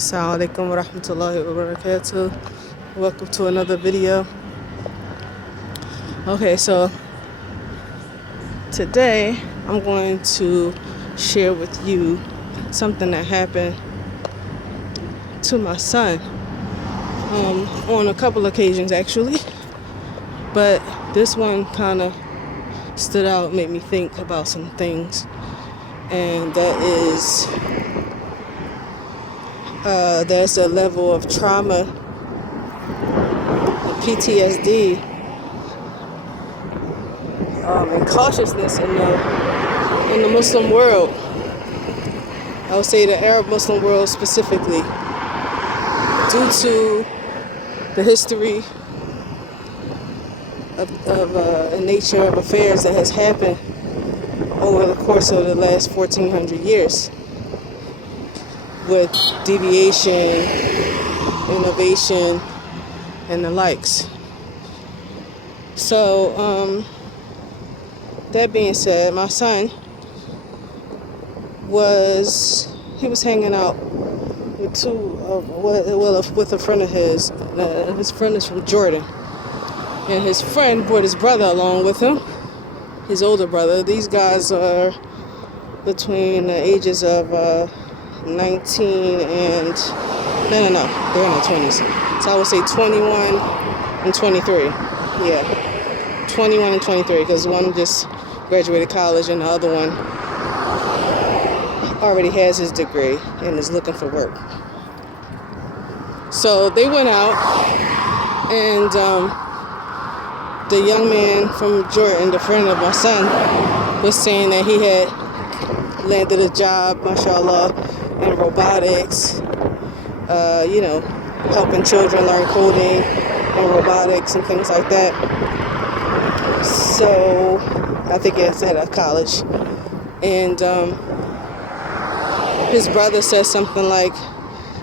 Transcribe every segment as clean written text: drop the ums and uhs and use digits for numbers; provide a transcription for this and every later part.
Assalamu alaikum wa rahmatullahi wa barakatuh. Welcome to another video. Okay, so today I'm going to share with you something that happened to my son on a couple occasions actually, but this one kind of stood out, made me think about some things, and that is there's a level of trauma, PTSD, and cautiousness in the Muslim world. I would say the Arab Muslim world specifically, due to the history of nature of affairs that has happened over the course of the last 1400 years, with deviation, innovation, and the likes. So, that being said, my son was hanging out with with a friend of his. His friend is from Jordan, and his friend brought his brother along with him, his older brother. These guys are between the ages of 19 and they're in their 20s. So I would say 21 and 23. Yeah, 21 and 23, because one just graduated college and the other one already has his degree and is looking for work. So they went out, and the young man from Jordan, the friend of my son, was saying that he had landed a job, mashallah, in robotics, helping children learn coding and robotics and things like that. So I think it's at a college. And his brother said something like,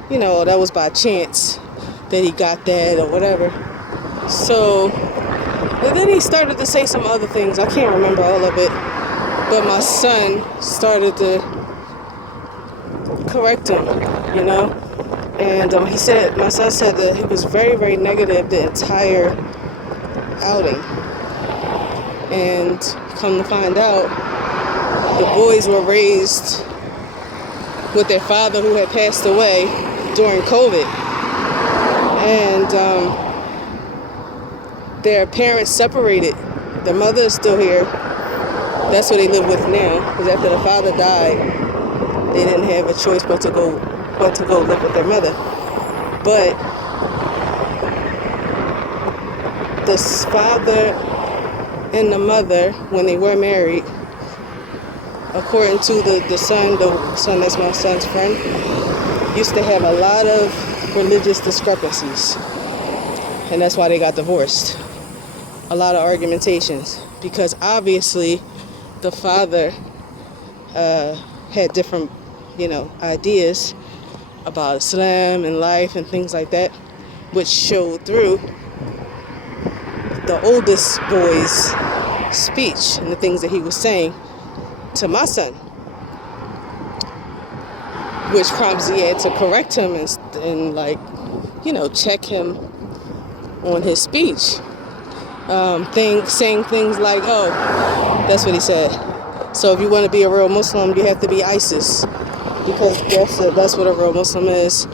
that was by chance that he got that or whatever. So, and then he started to say some other things. I can't remember all of it. But my son started to correct him, And my son said that he was very, very negative the entire outing. And come to find out, the boys were raised with their father who had passed away during COVID. And their parents separated. Their mother is still here. That's where they live with now. Because after the father died, they didn't have a choice but to go live with their mother. But the father and the mother, when they were married, according to the son that's my son's friend, used to have a lot of religious discrepancies. And that's why they got divorced. A lot of argumentations. Because obviously the father had different, ideas about Islam and life and things like that, which showed through the oldest boy's speech and the things that he was saying to my son, which prompts the to correct him and check him on his speech. Saying things like, oh, that's what he said. So if you want to be a real Muslim, you have to be ISIS, because that's what a real Muslim is.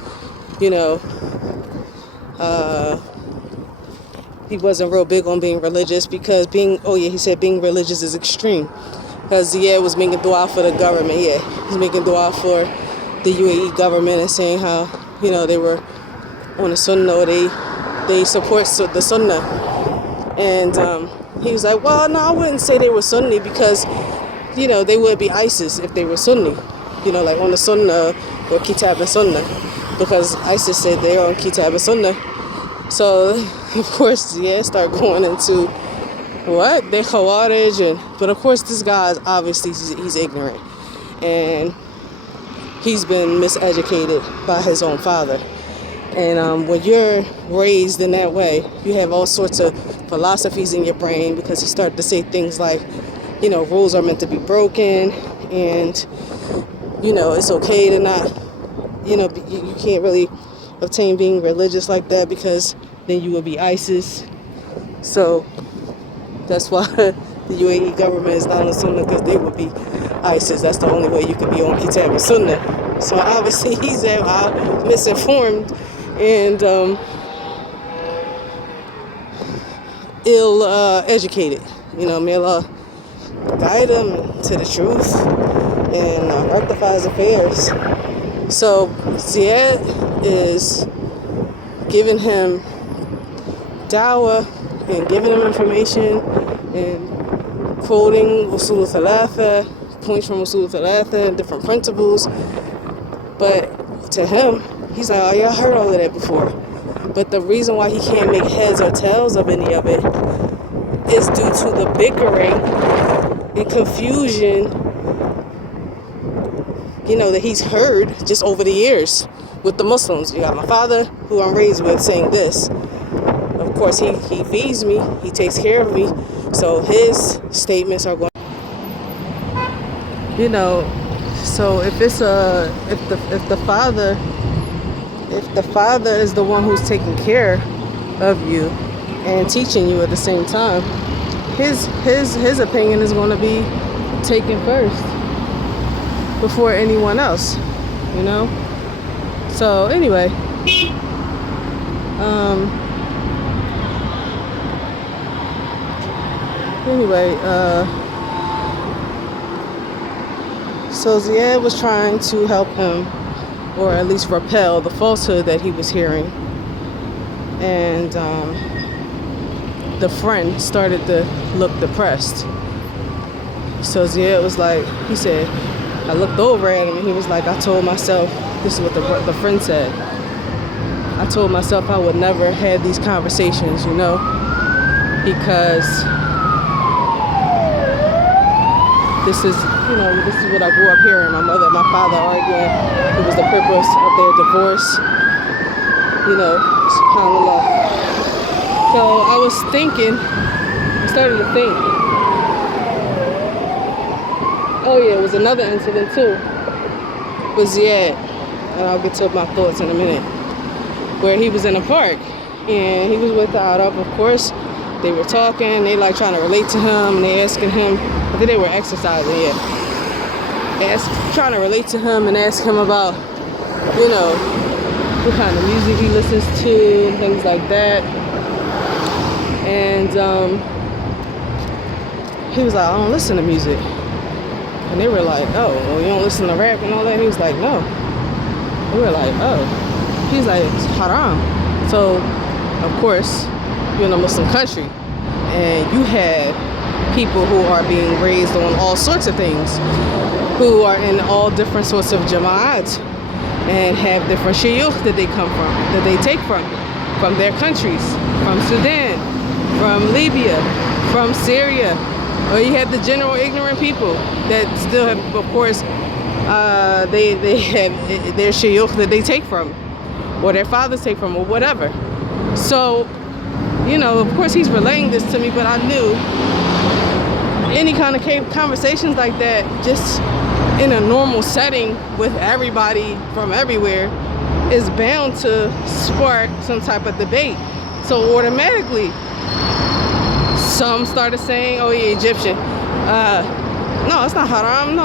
He wasn't real big on being religious because he said being religious is extreme. Because was making dua for the government. He's making dua for the UAE government and saying how, they were on the Sunnah, or they support the Sunnah. And he was like, well, no, I wouldn't say they were Sunni, because they would be ISIS if they were Sunni, like on the Sunnah or Kitab and Sunnah, because ISIS said they're on Kitab and Sunnah. So, of course, start going into what? They're Khawarij, but of course this guy is obviously, he's ignorant, and he's been miseducated by his own father. And when you're raised in that way, you have all sorts of philosophies in your brain, because he started to say things like, rules are meant to be broken, and, it's okay to not you can't really obtain being religious like that, because then you would be ISIS. So that's why the UAE government is not on Sunnah, because they would be ISIS. That's the only way you could be on Kitab and Sunnah. So obviously he's misinformed and ill-educated. May Allah guide him to the truth and rectify his affairs. So Ziad is giving him dawah and giving him information and quoting Usul Thalatha, points from Usul Thalatha and different principles. But to him, he's like, oh yeah, I heard all of that before. But the reason why he can't make heads or tails of any of it is due to the bickering and confusion, that he's heard just over the years with the Muslims. You got my father, who I'm raised with, saying this. Of course, he feeds me, he takes care of me, so his statements are going. So if the father is the one who's taking care of you and teaching you at the same time, his opinion is going to be taken first before anyone else, So anyway, so Ziad was trying to help him, or at least repel the falsehood that he was hearing. And the friend started to look depressed. So Ziad was like, he said, I looked over at him and he was like, I told myself, this is what the friend said, I told myself I would never have these conversations, because this is what I grew up hearing my mother and my father arguing. It was the purpose of their divorce, subhanAllah. So I started to think, oh yeah, it was another incident too with Ziad, and I'll get to my thoughts in a minute, where he was in a park and he was with the Arab. Of course, they were talking, they like trying to relate to him, and they asking him, I think they were exercising, trying to relate to him and ask him about, what kind of music he listens to and things like that. And he was like, I don't listen to music. And they were like, oh, well, you don't listen to rap and all that? He was like, no. We were like, oh. He's like, it's haram. So, of course, you're in a Muslim country, and you have people who are being raised on all sorts of things, who are in all different sorts of jama'at, and have different shuyukh that they come from, that they take from their countries, from Sudan, from Libya, from Syria. Or you have the general ignorant people that still have, of course, they have their shuyukh that they take from, or their fathers take from, or whatever. So, of course he's relaying this to me, but I knew any kind of conversations like that, just in a normal setting with everybody from everywhere, is bound to spark some type of debate. So automatically, some started saying, oh yeah, Egyptian. No, it's not haram.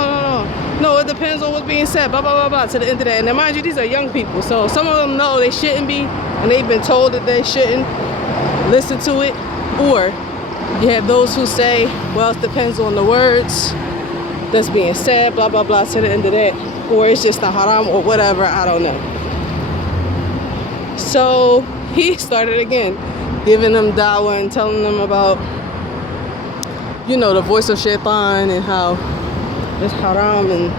No, it depends on what's being said, blah, blah, blah, blah, to the end of that. And then mind you, these are young people. So some of them know they shouldn't be, and they've been told that they shouldn't listen to it. Or you have those who say, well, it depends on the words that's being said, blah, blah, blah, to the end of that. Or it's just a haram or whatever, I don't know. So he started again, giving them dawah and telling them about, the voice of shaitan and how it's haram, and,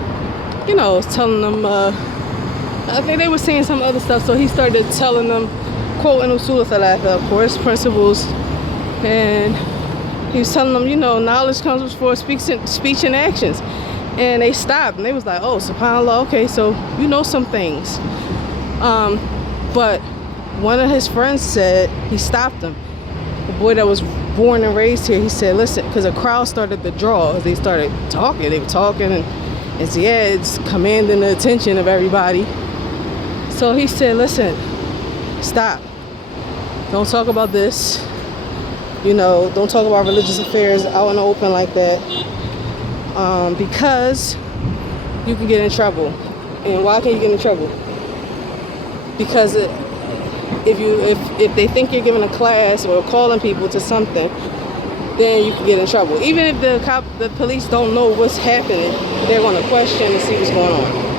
telling them, I think they were saying some other stuff. So he started telling them, quoting Usul Thalatha, of course, principles, and he was telling them, knowledge comes before speech and actions. And they stopped, and they was like, oh, subhanAllah, okay, so you know some things. But one of his friends said, he stopped him. The boy that was born and raised here, he said, listen, because a crowd started to draw. They started talking. They were talking, and Ziad's commanding the attention of everybody. So he said, listen, stop. Don't talk about this. You know, don't talk about religious affairs out in the open like that. Because you can get in trouble. And why can you get in trouble? Because if they think you're giving a class or calling people to something, then you can get in trouble. Even if the police don't know what's happening, they're going to question and see what's going on.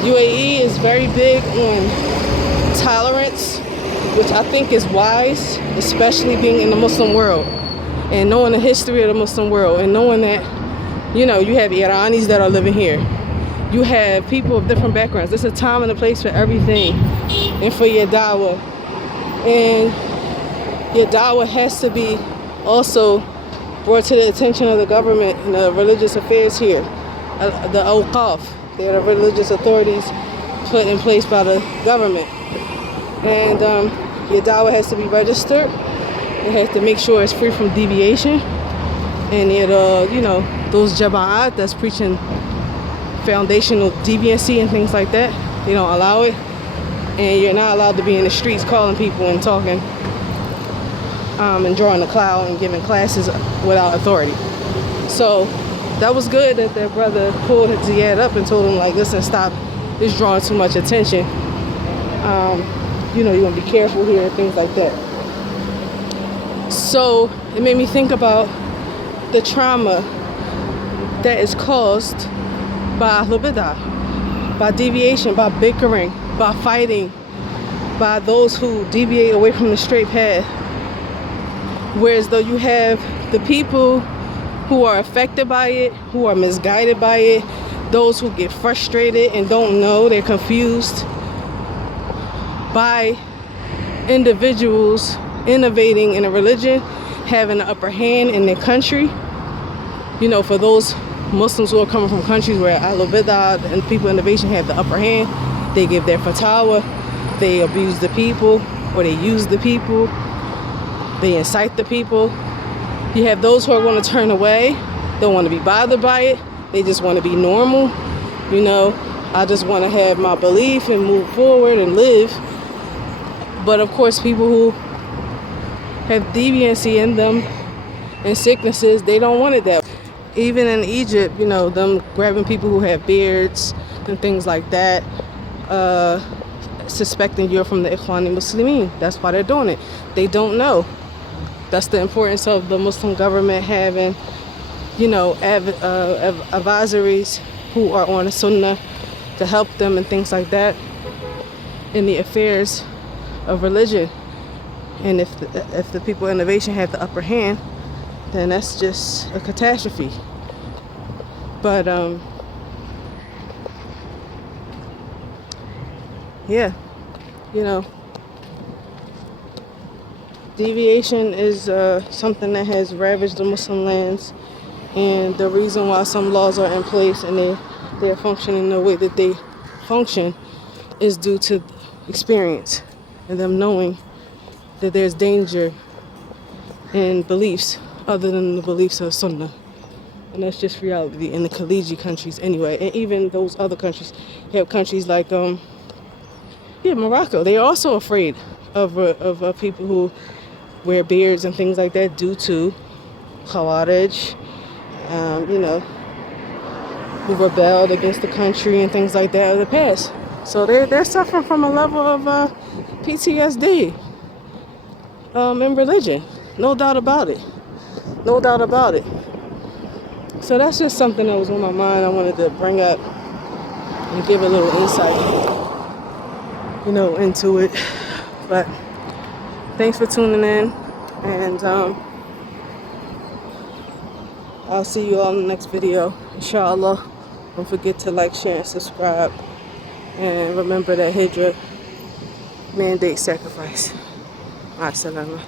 UAE is very big on tolerance, which I think is wise, especially being in the Muslim world and knowing the history of the Muslim world and knowing that, you know, you have Iranis that are living here. You have people of different backgrounds. There's a time and a place for everything and for your dawah. And your dawah has to be also brought to the attention of the government and the religious affairs here. The awqaf, they're the religious authorities put in place by the government. And your dawah has to be registered. It has to make sure it's free from deviation. And it, you know, those jama'at that's preaching foundational deviancy and things like that, they don't allow it. And you're not allowed to be in the streets calling people and talking and drawing a cloud and giving classes without authority. So that was good that their brother pulled Ziad up and told him, like, listen, stop, it's drawing too much attention. You know, you're gonna be careful here and things like that. So it made me think about the trauma that is caused by Ahlul Bidah, by deviation, by bickering, by fighting, by those who deviate away from the straight path. Whereas though you have the people who are affected by it, who are misguided by it, those who get frustrated and don't know, they're confused by individuals innovating in a religion, having an upper hand in their country. You know, for those Muslims who are coming from countries where Ahlul Bidah and people innovation have the upper hand, they give their fatwa, they abuse the people, or they use the people, they incite the people. You have those who are going to turn away, don't want to be bothered by it, they just want to be normal. You know, I just want to have my belief and move forward and live. But of course, people who have deviancy in them and sicknesses, they don't want it that way. Even in Egypt, you know, them grabbing people who have beards and things like that, suspecting you're from the Ikhwani Muslimin. That's why they're doing it. They don't know. That's the importance of the Muslim government having, you know, advisories who are on the Sunnah to help them and things like that in the affairs of religion. And if the people in innovation have the upper hand, then that's just a catastrophe. But yeah, you know, deviation is something that has ravaged the Muslim lands, and the reason why some laws are in place and they're functioning the way that they function is due to experience and them knowing that there's danger in beliefs other than the beliefs of Sunnah. And that's just reality in the Khaliji countries anyway. And even those other countries, you have countries like Morocco. They're also afraid of people who wear beards and things like that due to Khawarij, you know, who rebelled against the country and things like that of the past. So they're suffering from a level of PTSD in religion. No doubt about it. No doubt about it. So that's just something that was on my mind. I wanted to bring up and give a little insight, you know, into it. But thanks for tuning in, and I'll see you all in the next video, inshallah. Don't forget to like, share, and subscribe. And remember that Hijrah mandates sacrifice. Assalamu.